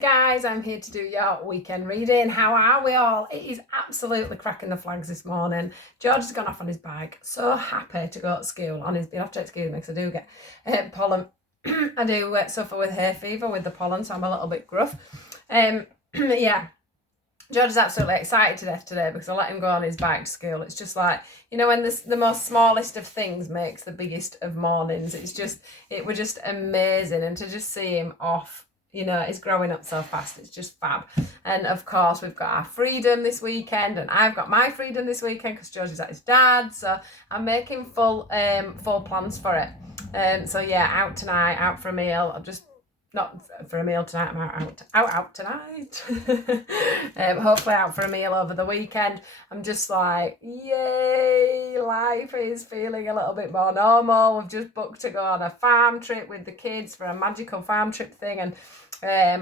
Guys, I'm here to do your weekend reading. How are we all? It is absolutely cracking the flags this morning. George has gone off on his bike. So happy to go to school on his. You'll have to excuse me because I do get pollen. I do suffer with hay fever with the pollen, so I'm a little bit gruff. Yeah. George is absolutely excited to death today because I let him go on his bike to school. It's just like, when the most smallest of things makes the biggest of mornings. It was just amazing. And to just see him off, he's growing up so fast. It's just fab. And of course, we've got our freedom this weekend, and I've got my freedom this weekend because George is at his dad's. So I'm making full plans for it. So yeah, out tonight, out for a meal. I'm just not for a meal tonight. I'm out tonight. Hopefully out for a meal over the weekend. I'm just like, yay, life is feeling a little bit more normal. We've just booked to go on a farm trip with the kids for a magical farm trip thing, and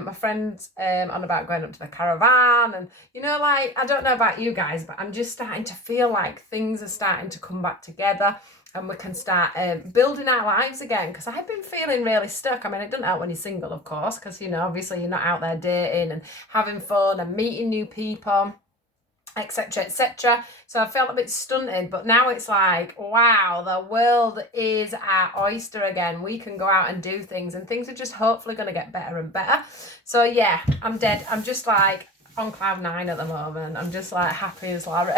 my friend's on about going up to the caravan, and I don't know about you guys, but I'm just starting to feel like things are starting to come back together and we can start building our lives again, because I've been feeling really stuck. I mean, it doesn't help when you're single, of course, because obviously you're not out there dating and having fun and meeting new people, etc, etc. So I felt a bit stunted, but now it's like, wow, the world is our oyster again. We can go out and do things, and things are just hopefully going to get better and better. So yeah, I'm dead. I'm just like on cloud nine at the moment. I'm just like happy as Larry.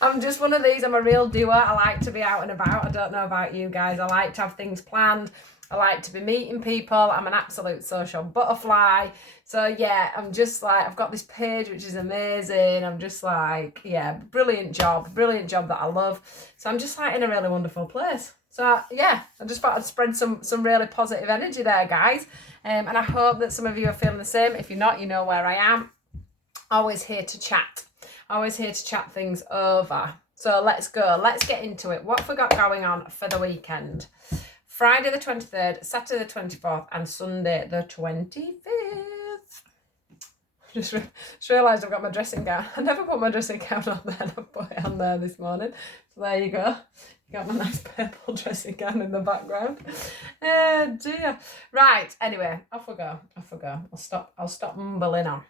I'm just one of these. I'm a real doer. I like to be out and about. I don't know about you guys. I like to have things planned. I like to be meeting people. I'm an absolute social butterfly. So yeah, I'm just like, I've got this page which is amazing. I'm just like, yeah, brilliant job that I love. So I'm just like in a really wonderful place. So yeah, I just thought I'd spread some really positive energy there, guys. And I hope that some of you are feeling the same. If you're not, you know where I am. Always here to chat. Always here to chat things over. So let's go. Let's get into it. What have we got going on for the weekend? Friday the 23rd, Saturday the 24th, and Sunday the 25th. Just realised I've got my dressing gown. I never put my dressing gown on there. I put it on there this morning. So there you go. Got my nice purple dressing gown in the background. Oh dear. Right, anyway, off we go. I'll stop mumbling on.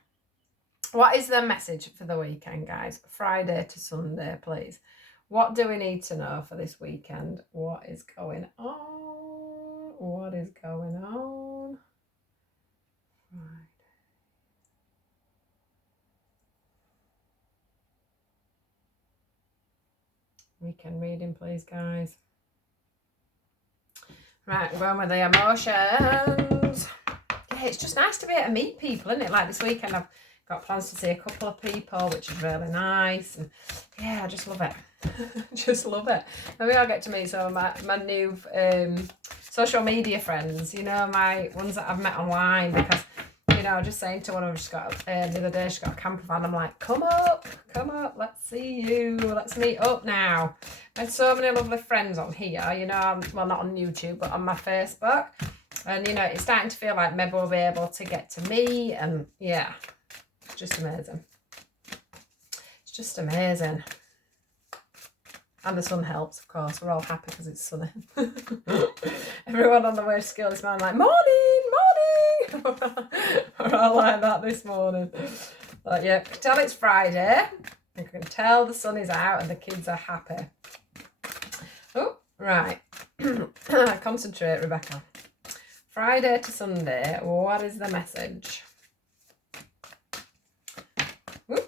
What is the message for the weekend, guys? Friday to Sunday, please. What do we need to know for this weekend? What is going on? What is going on? Friday. Weekend reading, please, guys. Right, we're going with the emotions. Yeah, it's just nice to be able to meet people, isn't it? Like this weekend, I've got plans to see a couple of people, which is really nice. And yeah, I just love it. Just love it. Maybe I'll get to meet some of my new social media friends, my ones that I've met online, because I was just saying to one of them, she's got the other day, she's got a camper van. I'm like, come up, let's see you, let's meet up now. I had so many lovely friends on here, well, not on YouTube, but on my Facebook. And, it's starting to feel like maybe we'll be able to get to meet, and yeah, it's just amazing. It's just amazing. And the sun helps, of course. We're all happy because it's sunny. Everyone on the way to school this morning like, morning. We're all like that this morning. But yeah, I can tell it's Friday. You can tell the sun is out and the kids are happy. Oh, right. Concentrate, Rebecca. Friday to Sunday, what is the message? Ooh.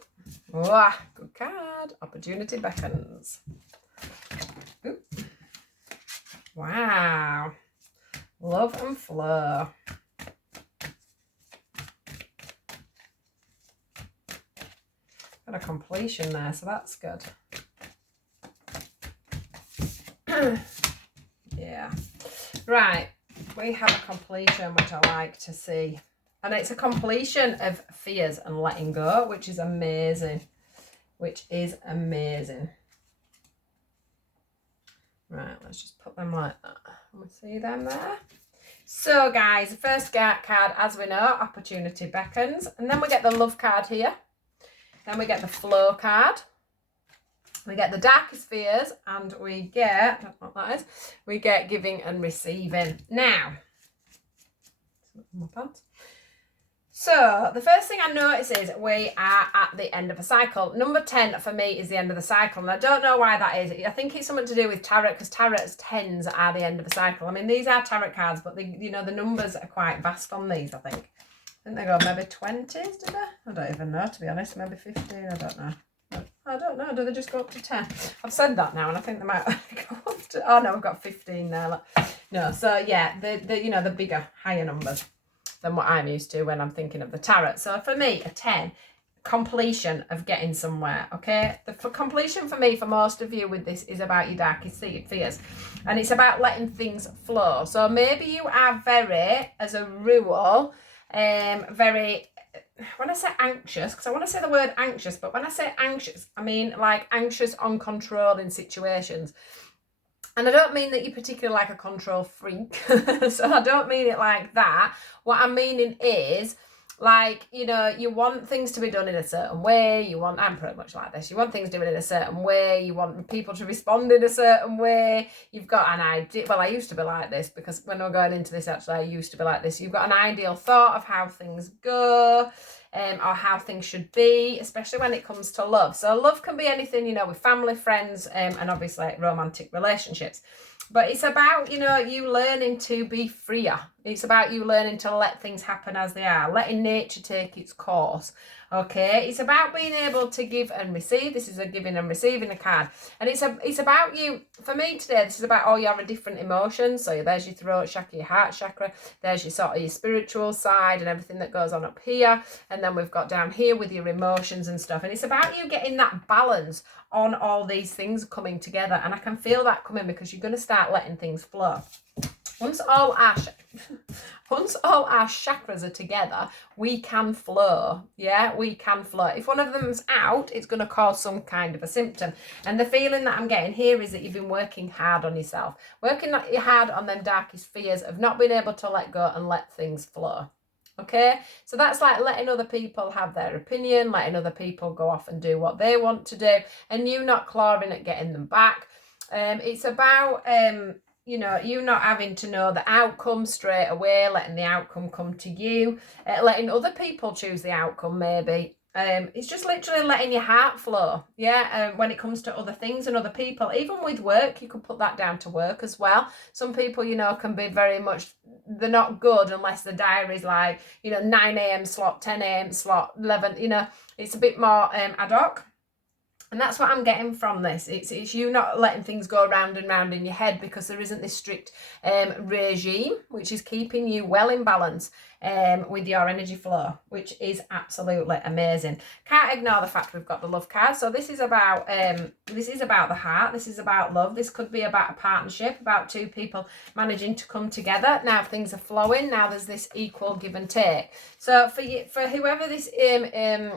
Oh, good card. Opportunity beckons. Ooh. Wow. Love and flow. Got a completion there, so that's good. Yeah. Right. We have a completion, which I like to see. And it's a completion of fears and letting go, which is amazing. Right, let's just put them like that. Can we see them there? So, guys, the first card, as we know, opportunity beckons. And then we get the love card here. Then we get the flow card. We get the darkest fears, and we get, that's what that is, we get giving and receiving. Now, my pants. So the first thing I notice is we are at the end of a cycle. Number 10 for me is the end of the cycle. And I don't know why that is. I think it's something to do with tarot, because tarot's 10s are the end of a cycle. I mean, these are tarot cards, but the numbers are quite vast on these, I think. I think they go maybe 20s, do they? I don't even know, to be honest. Maybe 15, I don't know. I don't know. Do they just go up to 10? I've said that now, and I think they might go up to... Oh, no, we've got 15 there. Look. No, so yeah, the bigger, higher numbers than what I'm used to when I'm thinking of the tarot. So for me, a 10, completion of getting somewhere, okay? For completion for me, for most of you with this, is about your darkest fears. And it's about letting things flow. So maybe you are very, as a rule, very... When I say anxious, because I want to say the word anxious, but when I say anxious, I mean like anxious on controlling situations. And I don't mean that you're particularly like a control freak. So I don't mean it like that. What I'm meaning is, like, you want things to be done in a certain way. I'm pretty much like this. You want things done in a certain way. You want people to respond in a certain way. You've got an idea. Well, I used to be like this, because when we're going into this, actually, I used to be like this. You've got an ideal thought of how things go. Or how things should be, especially when it comes to love. So love can be anything, with family, friends, and obviously romantic relationships. But it's about, you learning to be freer. It's about you learning to let things happen as they are, letting nature take its course. Okay, it's about being able to give and receive. This is a giving and receiving a card. And it's about you, for me today, this is about all your different emotions. So there's your throat chakra, your heart chakra, there's your sort of your spiritual side and everything that goes on up here. And then we've got down here with your emotions and stuff. And it's about you getting that balance on all these things coming together. And I can feel that coming, because you're going to start letting things flow. Once all our chakras are together, we can flow. Yeah, we can flow. If one of them's out, it's going to cause some kind of a symptom. And the feeling that I'm getting here is that you've been working hard on yourself, working hard on them darkest fears of not being able to let go and let things flow. Okay, so that's like letting other people have their opinion, letting other people go off and do what they want to do, and you not clawing at getting them back. It's about you not having to know the outcome straight away, letting the outcome come to you, letting other people choose the outcome maybe. It's just literally letting your heart flow, when it comes to other things and other people. Even with work, you could put that down to work as well. Some people, can be very much, they're not good unless the diary's like, 9 a.m. slot, 10 a.m. slot, 11, it's a bit more ad hoc. And that's what I'm getting from this. It's you not letting things go round and round in your head, because there isn't this strict regime, which is keeping you well in balance with your energy flow, which is absolutely amazing. Can't ignore the fact we've got the love card. So this is about the heart. This is about love. This could be about a partnership, about two people managing to come together. Now things are flowing. Now there's this equal give and take. So for whoever this whoever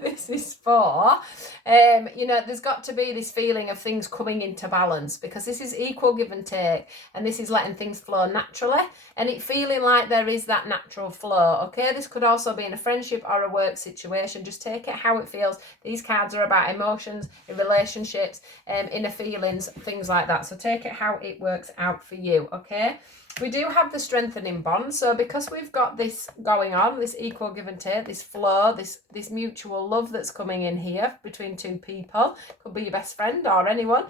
this is for, there's got to be this feeling of things coming into balance, because this is equal give and take, and this is letting things flow naturally, and it feeling like there is that natural flow. Okay, this could also be in a friendship or a work situation. Just take it how it feels. These cards are about emotions, in relationships, inner feelings, things like that. So take it how it works out for you. Okay, we do have the strengthening bond. So because we've got this going on, this equal give and take, this flow, this mutual love that's coming in here between two people, could be your best friend or anyone,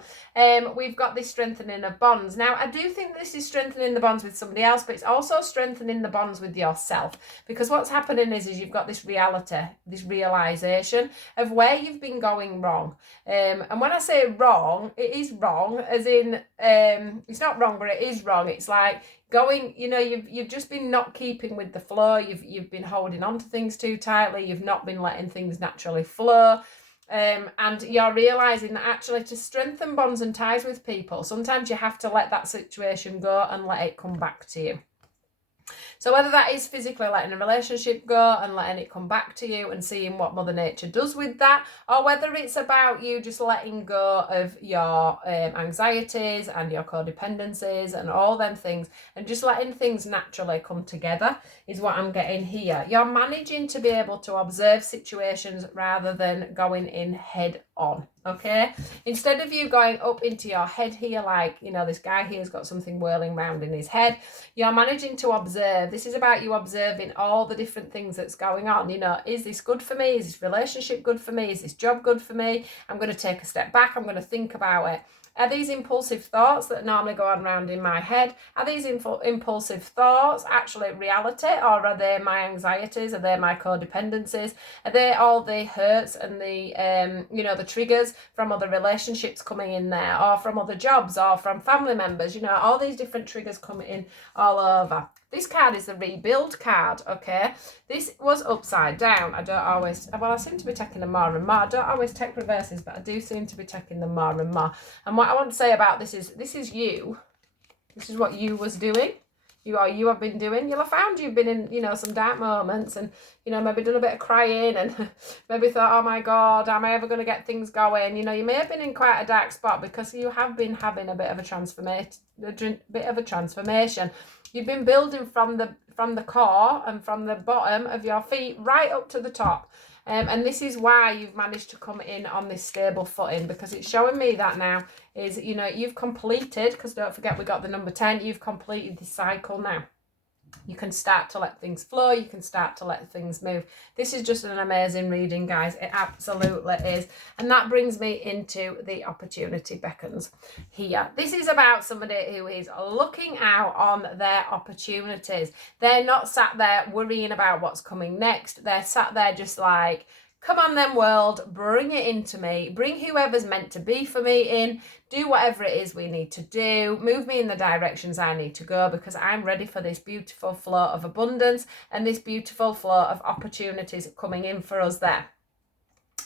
we've got this strengthening of bonds. Now I do think this is strengthening the bonds with somebody else, but it's also strengthening the bonds with yourself, because what's happening is you've got this reality, this realization of where you've been going wrong. And when I say wrong, it is wrong as in it's not wrong, but it is wrong. It's like going, you've just been not keeping with the flow. You've been holding on to things too tightly. You've not been letting things naturally flow. And you're realizing that actually to strengthen bonds and ties with people, sometimes you have to let that situation go and let it come back to you. So whether that is physically letting a relationship go and letting it come back to you and seeing what Mother Nature does with that, or whether it's about you just letting go of your anxieties and your codependencies and all them things, and just letting things naturally come together, is what I'm getting here. You're managing to be able to observe situations rather than going in head on. okay? Instead of you going up into your head here, like, you know, this guy here's got something whirling around in his head, you're managing to observe. This is about you observing all the different things that's going on. You know, is this good for me? Is this relationship good for me? Is this job good for me? I'm going to take a step back. I'm going to think about it. Are these impulsive thoughts that normally go on around in my head, are these impulsive thoughts actually reality, or are they my anxieties? Are they my codependencies? Are they all the hurts and the, you know, the triggers from other relationships coming in there, or from other jobs, or from family members? You know, all these different triggers coming in all over. This card is the rebuild card, okay? This was upside down. I don't always, well, I seem to be taking them more and more. I don't always take reverses, but I do seem to be taking them more and more. And what I want to say about this is you. This is what you was doing. You have been doing. You'll have found you've been in, you know, some dark moments, and, you know, maybe done a bit of crying, and maybe thought, oh my God, am I ever going to get things going? You know, you may have been in quite a dark spot because you have been having a bit of a transformation. You've been building from the core and from the bottom of your feet right up to the top. And this is why you've managed to come in on this stable footing, because it's showing me that now is, you know, you've completed, because don't forget we got the number 10, you've completed this cycle now. You can start to let things flow. You can start to let things move. This is just an amazing reading, guys. It absolutely is. And that brings me into the opportunity beckons here. This is about somebody who is looking out on their opportunities. They're not sat there worrying about what's coming next. They're sat there just like, come on then, world, bring it into me. Bring whoever's meant to be for me in. Do whatever it is we need to do. Move me in the directions I need to go, because I'm ready for this beautiful flow of abundance and this beautiful flow of opportunities coming in for us there.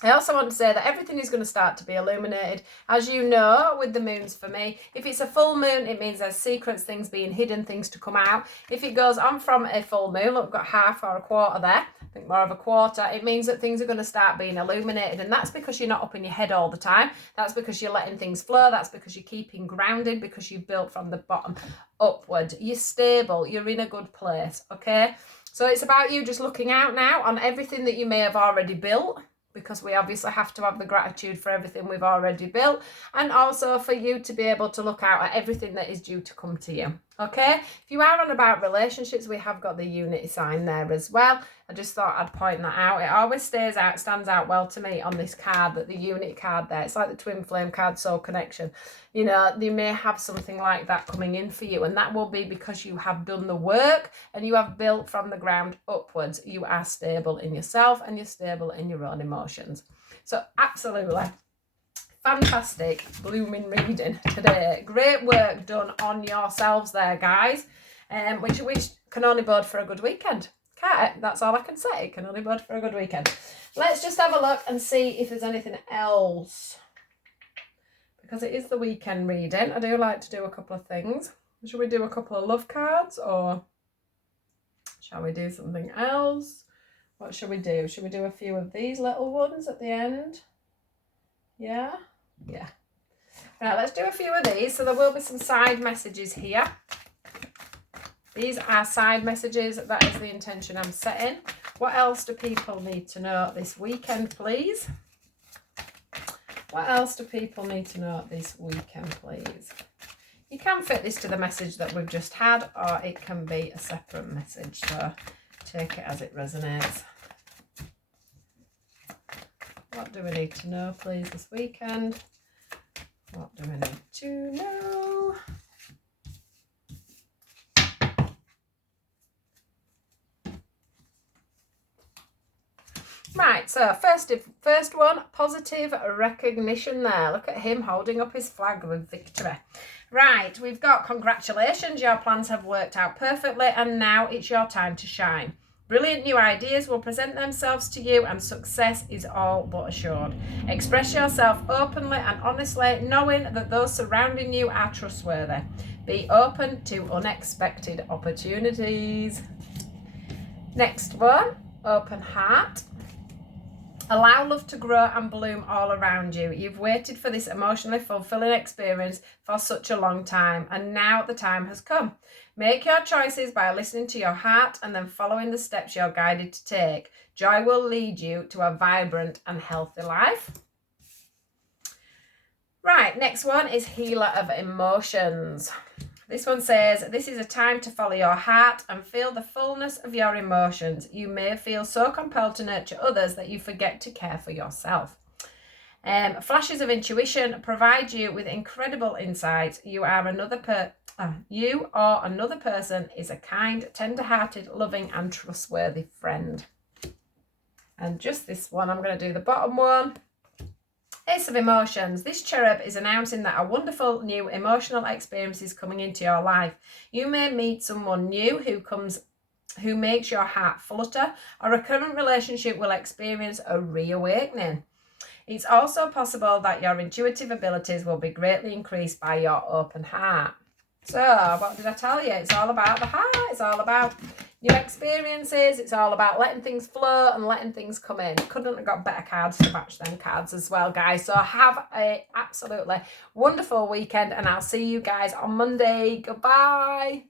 I also want to say that everything is going to start to be illuminated. As you know, with the moons for me, if it's a full moon, it means there's secrets, things being hidden, things to come out. If it goes on from a full moon, look, we've got half or a quarter there, I think more of a quarter, it means that things are going to start being illuminated. And that's because you're not up in your head all the time. That's because you're letting things flow. That's because you're keeping grounded, because you've built from the bottom upward. You're stable. You're in a good place, okay? So it's about you just looking out now on everything that you may have already built, because we obviously have to have the gratitude for everything we've already built, and also for you to be able to look out at everything that is due to come to you. Okay, if you are on about relationships, we have got the unity sign there as well. I just thought I'd point that out. It always stands out well to me on this card, that the unity card there, it's like the twin flame card, soul connection. You know, you may have something like that coming in for you, and that will be because you have done the work and you have built from the ground upwards. You are stable in yourself and you're stable in your own emotions. So absolutely fantastic blooming reading today. Great work done on yourselves there, guys, which can only bode for a good weekend. Can't it? That's all I can say. It can only bode for a good weekend. Let's just have a look and see if there's anything else, because it is the weekend reading. I do like to do a couple of things. Should we do a couple of love cards, or shall we do something else? What should we do? Should we do a few of these little ones at the end? Yeah. Right, let's do a few of these. So there will be some side messages here. These are side messages. That is the intention I'm setting. What else do people need to know this weekend, please? What else do people need to know this weekend, please? You can fit this to the message that we've just had, or it can be a separate message. So take it as it resonates. What do we need to know, please, this weekend? What do we need to know? Right, so first one, positive recognition there. Look at him holding up his flag with victory. Right, we've got congratulations, your plans have worked out perfectly, and now it's your time to shine. Brilliant new ideas will present themselves to you, and success is all but assured. Express yourself openly and honestly, knowing that those surrounding you are trustworthy. Be open to unexpected opportunities. Next one, open heart. Allow love to grow and bloom all around you. You've waited for this emotionally fulfilling experience for such a long time, and now the time has come. Make your choices by listening to your heart and then following the steps you're guided to take. Joy will lead you to a vibrant and healthy life. Right, next one is healer of emotions. This one says, this is a time to follow your heart and feel the fullness of your emotions. You may feel so compelled to nurture others that you forget to care for yourself. Flashes of intuition provide you with incredible insights. You or another person is a kind, tender-hearted, loving and trustworthy friend. And just this one, I'm going to do the bottom one. Ace of Emotions. This cherub is announcing that a wonderful new emotional experience is coming into your life. You may meet someone new who makes your heart flutter, or a current relationship will experience a reawakening. It's also possible that your intuitive abilities will be greatly increased by your open heart. So, what did I tell you? It's all about the heart. It's all about new experiences. It's all about letting things flow and letting things come in. Couldn't have got better cards to match them cards as well, guys. So have a absolutely wonderful weekend, and I'll see you guys on Monday. Goodbye.